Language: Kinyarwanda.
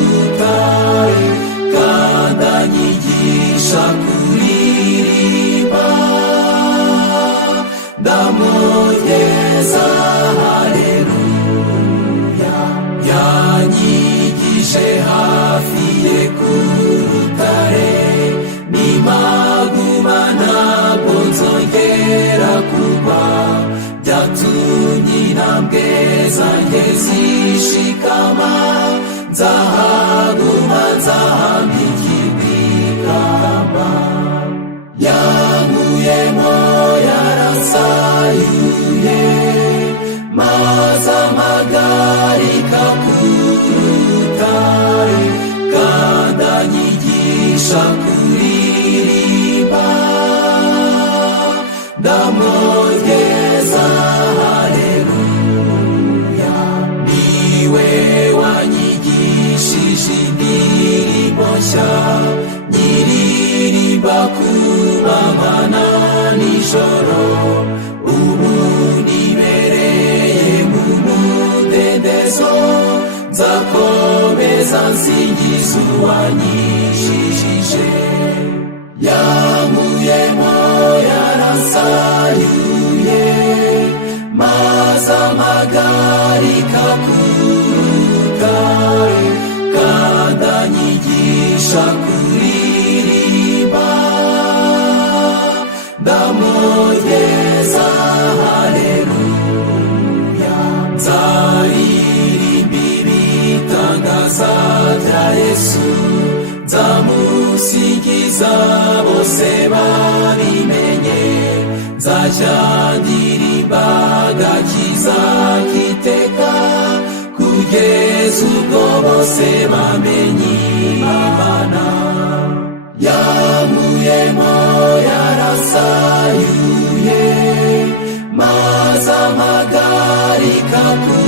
rikakutare kandi anyigisha kuririmba ndamugeza haleluya yanyigije hafi ye kurutare nimaguma ntabwo nzongera kugwa byatumye intambwe zanjye zishikama nzahaguma nzahambikirwa ikamba yankuyemo yaransayuye maze amagarika ku rutare kandi anyigisha kuririmba ndamugeza haleluya niwe wanyigishije indirimbo nshya nyiririmba ku manywa na nijoro ubu nibereye mu mudendezo nzakomeza nsingiza uwanyijishije yankuyemo yaransayuye maze amagarika ku rutare kandi anyigisha kuririmba ndamugeza haleluya nzaririmba ibitangaza bya Yesu nzamusingiza bose babimenye nzajya ndirimba agakiza k'iteka kugeza ubwo bose bamenye Imana yankuyemo yaransayuye maze amagarika ku